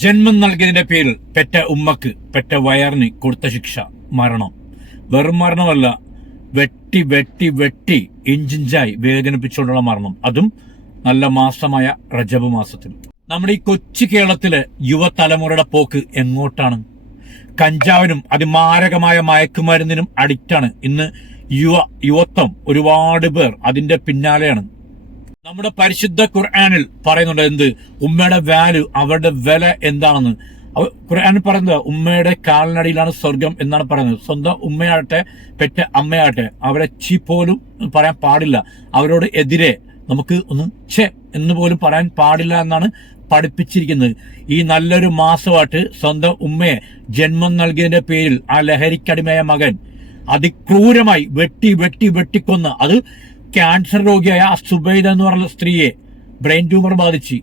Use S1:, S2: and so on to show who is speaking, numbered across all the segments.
S1: ജന്മം നൽകിയതിന്റെ പേരിൽ പെറ്റ ഉമ്മക്ക് പെറ്റ വയറിന് കൊടുത്ത ശിക്ഷ മരണം. വെറും മരണമല്ല വെട്ടി വെട്ടി വെട്ടി ഇഞ്ചിഞ്ചായി വേദനിപ്പിച്ചുകൊണ്ടുള്ള മരണം. അതും നല്ല മാസമായ റജബ് മാസത്തിൽ. നമ്മുടെ ഈ കൊച്ചു കേരളത്തിലെ യുവതലമുറയുടെ പോക്ക് എങ്ങോട്ടാണ്? കഞ്ചാവിനും അതിമാരകമായ മയക്കുമരുന്നിനും അഡിക്റ്റാണ് ഇന്ന് യുവ യുവത്വം ഒരുപാട് പേർ അതിന്റെ പിന്നാലെയാണ്. നമ്മുടെ പരിശുദ്ധ ഖുർആാനിൽ പറയുന്നുണ്ട് എന്ത്? ഉമ്മയുടെ വാല്യൂ അവരുടെ വില എന്താണെന്ന്. ഖുർആൻ പറയുന്നത് ഉമ്മയുടെ കാലിനടിയിലാണ് സ്വർഗം എന്നാണ് പറയുന്നത്. സ്വന്തം ഉമ്മയാകട്ടെ പെറ്റ അമ്മയാകട്ടെ അവരെ ചീ പോലും പറയാൻ പാടില്ല. അവരോട് എതിരെ നമുക്ക് ഒന്നും ചെ എന്ന് പോലും പറയാൻ പാടില്ല എന്നാണ് പഠിപ്പിച്ചിരിക്കുന്നത്. ഈ നല്ലൊരു മാസമായിട്ട് സ്വന്തം ഉമ്മയെ ജന്മം നൽകിയതിന്റെ പേരിൽ ആ ലഹരിക്കടിമയായ മകൻ അതിക്രൂരമായി വെട്ടി വെട്ടി വെട്ടിക്കൊന്ന്. അത് ക്യാൻസർ രോഗിയായ സുബൈദ എന്ന് പറഞ്ഞ സ്ത്രീയെ ബ്രെയിൻ ട്യൂമർ ബാധിച്ച്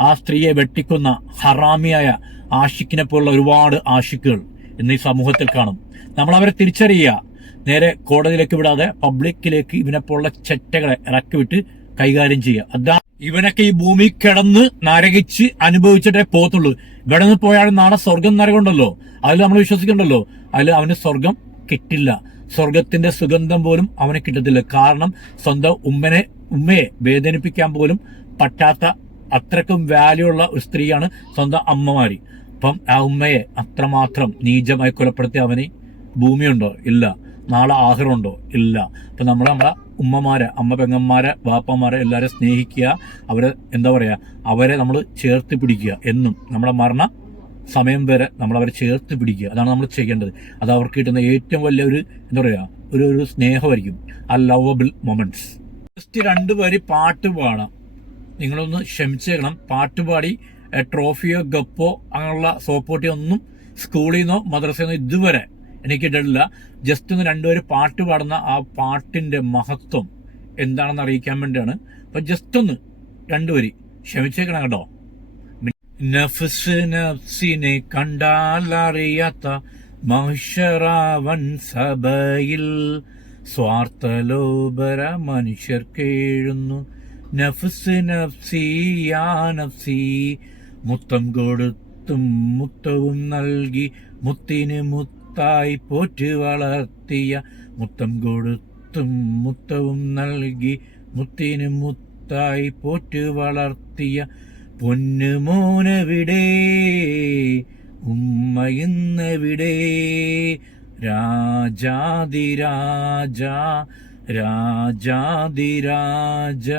S1: ആ സ്ത്രീയെ വെട്ടിക്കുന്ന ഹറാമിയായ ആഷിക്കിനെ പോലുള്ള ഒരുപാട് ആഷിക്കുകൾ ഇന്ന് ഈ സമൂഹത്തിൽ കാണും. നമ്മൾ അവരെ തിരിച്ചറിയുക. നേരെ കോടതിയിലേക്ക് വിടാതെ പബ്ലിക്കിലേക്ക് ഇവനെ പോലുള്ള ചെറ്റകളെ ഇറക്കി വിട്ട് കൈകാര്യം ചെയ്യുക. അതാ ഇവനൊക്കെ ഈ ഭൂമി കിടന്ന് നരകിച്ച് അനുഭവിച്ചിട്ടേ പോകത്തുള്ളൂ. ഇവിടെ നിന്ന് പോയാൽ നാളെ സ്വർഗം നരകമുണ്ടല്ലോ അതിൽ നമ്മൾ വിശ്വസിക്കണ്ടല്ലോ. അതിൽ അവന് സ്വർഗം കിട്ടില്ല. സ്വർഗത്തിന്റെ സുഗന്ധം പോലും അവന് കിട്ടത്തില്ല. കാരണം സ്വന്തം ഉമ്മനെ ഉമ്മയെ വേദനിപ്പിക്കാൻ പോലും പറ്റാത്ത അത്രക്കും വാല്യൂ ഉള്ള ഒരു സ്ത്രീയാണ് സ്വന്തം അമ്മമാരി. അപ്പം ആ ഉമ്മയെ അത്രമാത്രം നീചമായി കൊലപ്പെടുത്തിയ അവന് ഭൂമിയുണ്ടോ? ഇല്ല. നാളെ ആഹാരമുണ്ടോ ഇല്ല. അപ്പൊ നമ്മൾ നമ്മളെ ഉമ്മമാരെ അമ്മ പെങ്ങന്മാരെ വാപ്പമാരെ എല്ലാവരെ സ്നേഹിക്കുക അവരെ എന്താ പറയാ അവരെ നമ്മൾ ചേർത്ത് പിടിക്കുക എന്നും നമ്മളെ മരണ സമയം വരെ നമ്മൾ അവരെ ചേർത്ത് പിടിക്കുക. അതാണ് നമ്മൾ ചെയ്യേണ്ടത്. അത് അവർക്ക് കിട്ടുന്ന ഏറ്റവും വലിയ ഒരു എന്താ പറയുക ഒരു ഒരു സ്നേഹമായിരിക്കും. ആ ലവബിൾ മൊമെന്റ്സ്. ജസ്റ്റ് രണ്ടുപേര് പാട്ട് പാടാം. നിങ്ങളൊന്ന് ക്ഷമിച്ചേക്കണം. പാട്ട് പാടി ട്രോഫിയോ ഗപ്പോ അങ്ങനെയുള്ള സോപ്പോട്ടിയോ ഒന്നും സ്കൂളിൽ നിന്നോ മദ്രസയിൽ നിന്നോ ഇതുവരെ എനിക്ക് ഇടില്ല ജസ്റ്റ് ഒന്ന് രണ്ടുപേര് പാട്ട് പാടുന്ന ആ പാട്ടിന്റെ മഹത്വം എന്താണെന്ന് അറിയിക്കാൻ വേണ്ടിയാണ്. അപ്പൊ ജസ്റ്റ് ഒന്ന് രണ്ടുപേര് ക്ഷമിച്ചേക്കണം കേട്ടോ. നഫ്സ് നഫ്സിനെ കണ്ടാലറിയാത്ത മഹുഷറാവൻ സഭയിൽ സ്വാർത്ഥലോപര മനുഷ്യർ കേഴുന്നു. നഫ്സ് നഫ്സി യാ നഫ്സി മുത്തം കൊടുത്തും മുത്തവും നൽകി മുത്തിന് മുത്തായി പോറ്റ് വളർത്തിയ മുത്തം കൊടുത്തും മുത്തവും നൽകി മുത്തിന് മുത്തായി പോറ്റ് വളർത്തിയ പൊന്നുമോനെവിടെ ഉമ്മയുന്നവിടെ. രാജാതിരാജ രാജാതിരാജ.